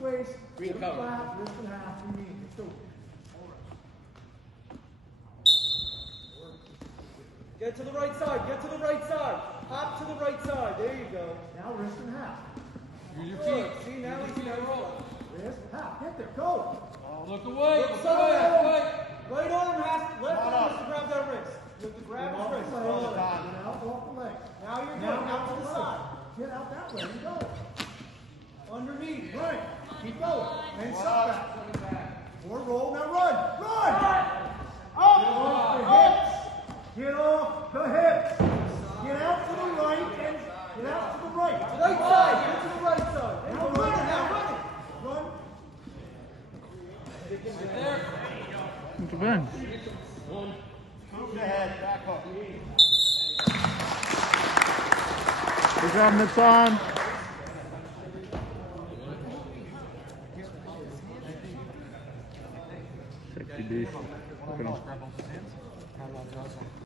the waist, Green sit cover. flat, wrist and half, and knee. Let's go. Get to the right side, get to the right side. Hop to the right side, there you go. Now wrist and half. Use your Good. feet. See, now he's Use your feet. roll. Wrist, half. Get there. Go. Look away. Look Look side. away. Right arm has, left arm has to grab that wrist. You have to grab his wrist. Get Roll it. out off the leg. Now you're good, Now now to the side. Get out that way. You go. Underneath. Right. Keep going. And step back. Or roll. Now run. Run. Get off the hips. Get out to the right and get out to the right. Right side, get to the right side. Now Now run. run it, now run it. Run. Right there. Muito bem. Move the head, back up. Good job, Nitsan. Sexy beast. Look at him.